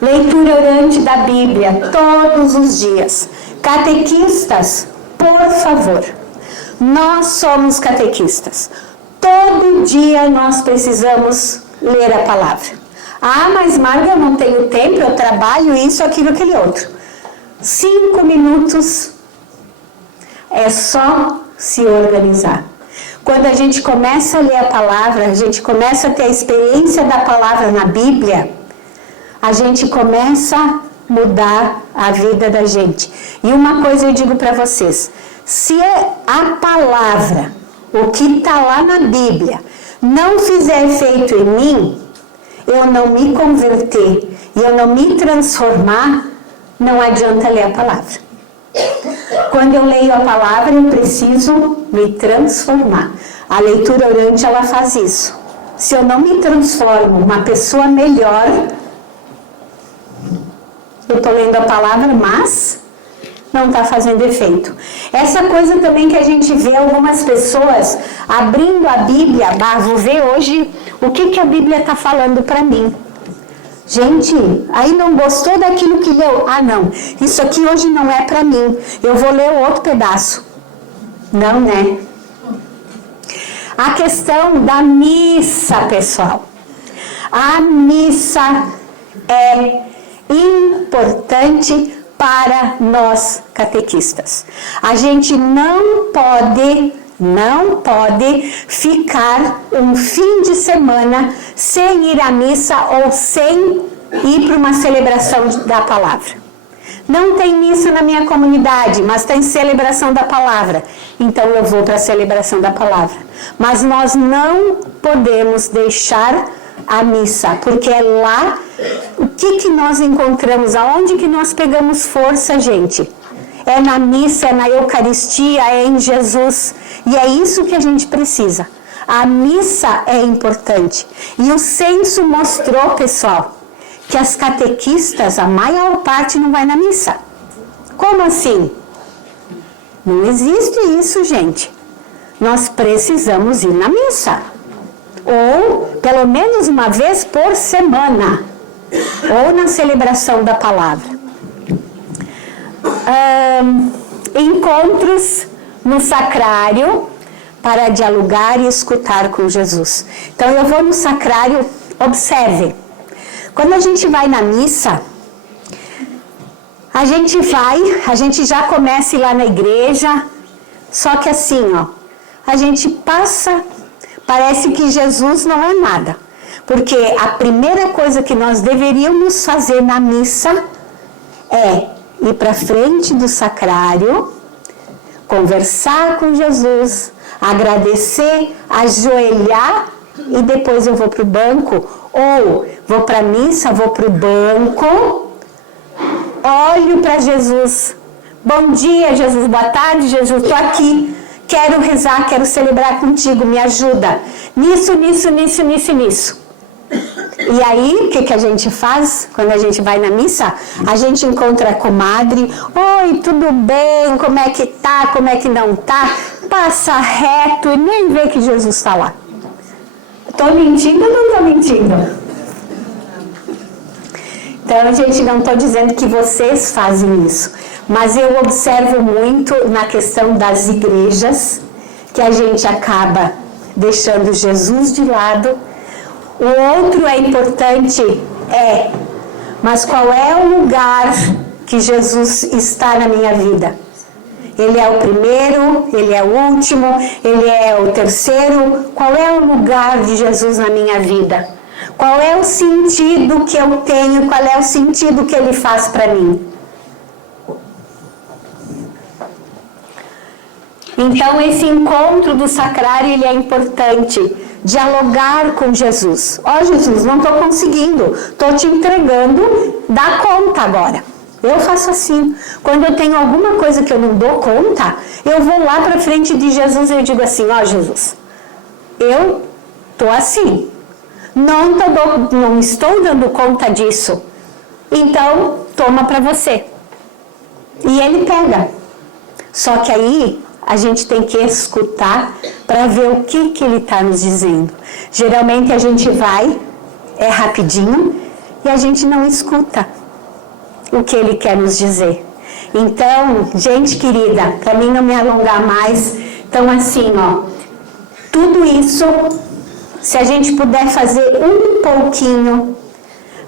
Leitura orante da Bíblia, todos os dias. Catequistas, por favor, nós somos catequistas. Todo dia nós precisamos ler a palavra. Mas Marga, eu não tenho tempo, eu trabalho isso, aquilo, aquele outro. 5 minutos é só se organizar. Quando a gente começa a ler a palavra, a gente começa a ter a experiência da palavra na Bíblia, a gente começa a mudar a vida da gente. E uma coisa eu digo para vocês, se a palavra, o que está lá na Bíblia, não fizer efeito em mim, eu não me converter e eu não me transformar, não adianta ler a palavra. Quando eu leio a palavra, eu preciso me transformar. A leitura orante, ela faz isso. Se eu não me transformo uma pessoa melhor, eu estou lendo a palavra, mas não está fazendo efeito. Essa coisa também que a gente vê algumas pessoas abrindo a Bíblia, vou ver hoje o que a Bíblia está falando para mim. Gente, aí não gostou daquilo que leu? Não, isso aqui hoje não é para mim, eu vou ler outro pedaço. Não, né? A questão da missa, pessoal. A missa é importante para nós catequistas. A gente não pode ficar um fim de semana sem ir à missa ou sem ir para uma celebração da palavra. Não tem missa na minha comunidade, mas tem celebração da palavra. Então eu vou para a celebração da palavra. Mas nós não podemos deixar a missa, porque é lá o que nós encontramos, aonde que nós pegamos força, gente? É na missa, é na Eucaristia, é em Jesus. E é isso que a gente precisa. A missa é importante. E o censo mostrou, pessoal, que as catequistas, a maior parte não vai na missa. Como assim? Não existe isso, gente. Nós precisamos ir na missa. Ou pelo menos uma vez por semana. Ou na celebração da palavra. Encontros no sacrário para dialogar e escutar com Jesus. Então eu vou no sacrário, observe. Quando a gente vai na missa, a gente já começa a ir lá na igreja, só que assim, a gente passa, parece que Jesus não é nada. Porque a primeira coisa que nós deveríamos fazer na missa é ir para frente do sacrário, conversar com Jesus, agradecer, ajoelhar e depois eu vou para o banco, ou vou para a missa, vou para o banco, olho para Jesus. Bom dia, Jesus, boa tarde, Jesus, estou aqui, quero rezar, quero celebrar contigo, me ajuda. Nisso. E aí, o que a gente faz quando a gente vai na missa? A gente encontra a comadre, oi, tudo bem, como é que tá, como é que não tá? Passa reto e nem vê que Jesus está lá. Estou mentindo ou não estou mentindo? Então, gente, não estou dizendo que vocês fazem isso, mas eu observo muito na questão das igrejas, que a gente acaba deixando Jesus de lado. O outro é importante, mas qual é o lugar que Jesus está na minha vida? Ele é o primeiro, ele é o último, ele é o terceiro. Qual é o lugar de Jesus na minha vida? Qual é o sentido que eu tenho? Qual é o sentido que ele faz para mim? Então, esse encontro do sacrário, ele é importante. Dialogar com Jesus. Jesus, não estou conseguindo. Estou te entregando, dá conta agora. Eu faço assim. Quando eu tenho alguma coisa que eu não dou conta, eu vou lá para frente de Jesus e eu digo assim, Jesus, eu estou assim. Não estou dando conta disso. Então, toma para você. E ele pega. Só que aí, a gente tem que escutar para ver o que ele está nos dizendo. Geralmente, a gente vai, é rapidinho, e a gente não escuta o que ele quer nos dizer. Então, gente querida, para mim não me alongar mais, então assim, tudo isso, se a gente puder fazer um pouquinho,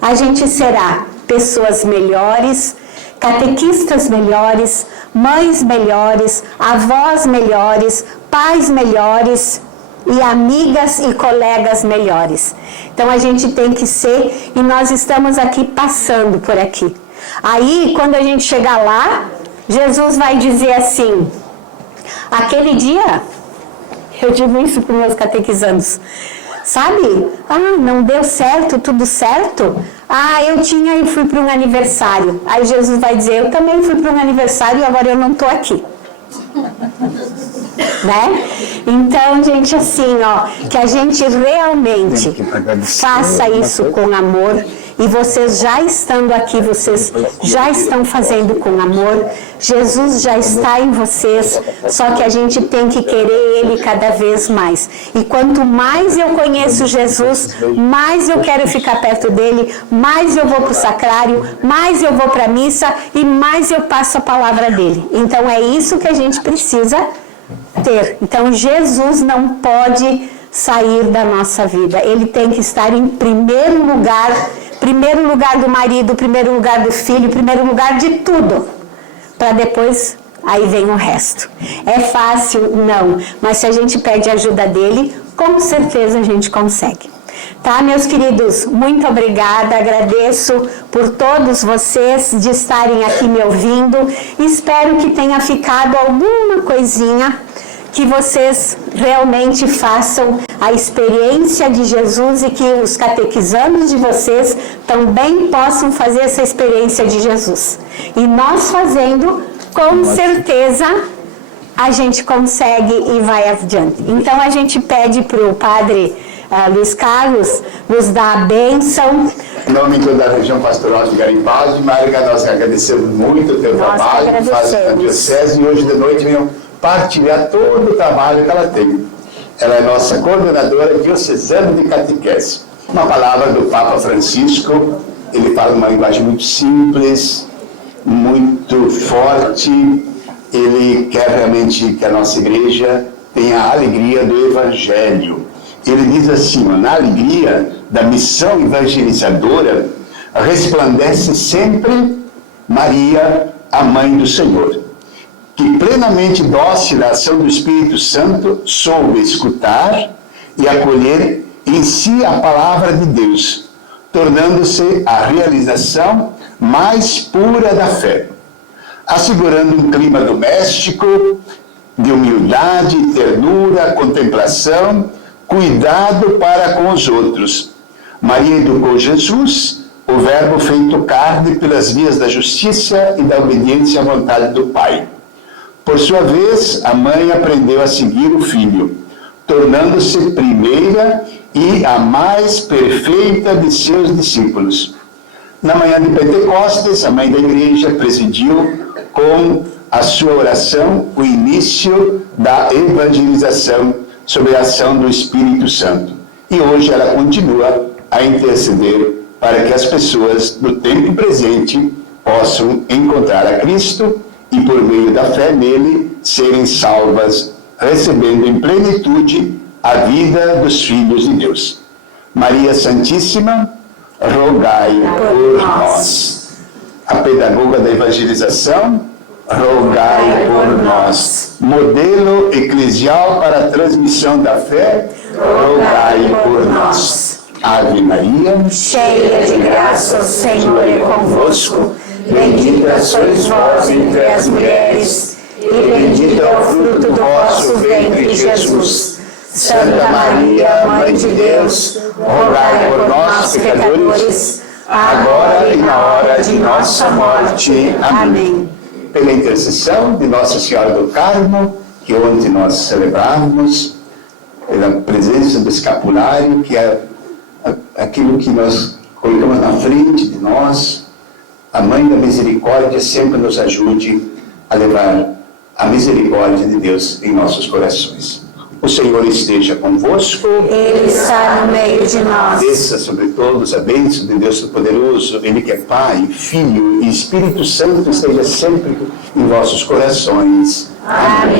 a gente será pessoas melhores, catequistas melhores, mães melhores, avós melhores, pais melhores e amigas e colegas melhores. Então a gente tem que ser, e nós estamos aqui passando por aqui. Aí, quando a gente chegar lá, Jesus vai dizer assim, aquele dia, eu digo isso para os meus catequizandos, sabe? Não deu certo, tudo certo? Eu fui para um aniversário. Aí Jesus vai dizer, eu também fui para um aniversário e agora eu não estou aqui. Né? Então, gente, assim, que a gente realmente faça isso com amor. E vocês já estando aqui, vocês já estão fazendo com amor. Jesus já está em vocês, só que a gente tem que querer Ele cada vez mais. E quanto mais eu conheço Jesus, mais eu quero ficar perto dEle, mais eu vou para o sacrário, mais eu vou para a missa e mais eu passo a palavra dEle. Então é isso que a gente precisa ter. Então Jesus não pode sair da nossa vida. Ele tem que estar em primeiro lugar do marido, primeiro lugar do filho, primeiro lugar de tudo, para depois, aí vem o resto. É fácil? Não, mas se a gente pede ajuda dele, com certeza a gente consegue. Tá, meus queridos, muito obrigada, agradeço por todos vocês de estarem aqui me ouvindo, espero que tenha ficado alguma coisinha que vocês realmente façam a experiência de Jesus e que os catequizandos de vocês também possam fazer essa experiência de Jesus. E nós fazendo, com certeza, a gente consegue e vai adiante. Então a gente pede para o padre Luiz Carlos nos dar a bênção. Em nome de toda a região pastoral de Garibaldi, Marga, nós agradecemos muito o teu trabalho que faz na Diocese e hoje de noite venham partilhar todo o trabalho que ela tem. Ela é nossa coordenadora diocesana de catequese. Uma palavra do Papa Francisco, ele fala uma linguagem muito simples, muito forte, ele quer realmente que a nossa igreja tenha a alegria do Evangelho. Ele diz assim, na alegria da missão evangelizadora, resplandece sempre Maria, a Mãe do Senhor, que plenamente dócil à ação do Espírito Santo, soube escutar e acolher em si a palavra de Deus, tornando-se a realização mais pura da fé, assegurando um clima doméstico de humildade, ternura, contemplação, cuidado para com os outros. Maria educou Jesus, o Verbo feito carne, pelas vias da justiça e da obediência à vontade do Pai. Por sua vez, a mãe aprendeu a seguir o filho, tornando-se primeira e a mais perfeita de seus discípulos. Na manhã de Pentecostes, a mãe da igreja presidiu com a sua oração o início da evangelização sob a ação do Espírito Santo. E hoje ela continua a interceder para que as pessoas do tempo presente possam encontrar a Cristo e, por meio da fé nele, serem salvas, recebendo em plenitude a vida dos filhos de Deus. Maria Santíssima, rogai por nós. A pedagoga da evangelização, rogai por nós. Modelo eclesial para a transmissão da fé, rogai por nós. Ave Maria, Cheia de graça, o Senhor é convosco. Bendita sois vós entre as mulheres, e bendito é o fruto do vosso ventre, Jesus. Santa Maria, Mãe de Deus, rogai por nós, pecadores, agora e na hora de nossa morte. Amém. Pela intercessão de Nossa Senhora do Carmo, que ontem nós celebramos, pela presença do escapulário, que é aquilo que nós colocamos na frente de nós, a Mãe da Misericórdia sempre nos ajude a levar a misericórdia de Deus em nossos corações. O Senhor esteja convosco. Ele está no meio de nós. Desça sobre todos a bênção de Deus Todo-Poderoso, Ele que é Pai, Filho e Espírito Santo, esteja sempre em vossos corações. Amém.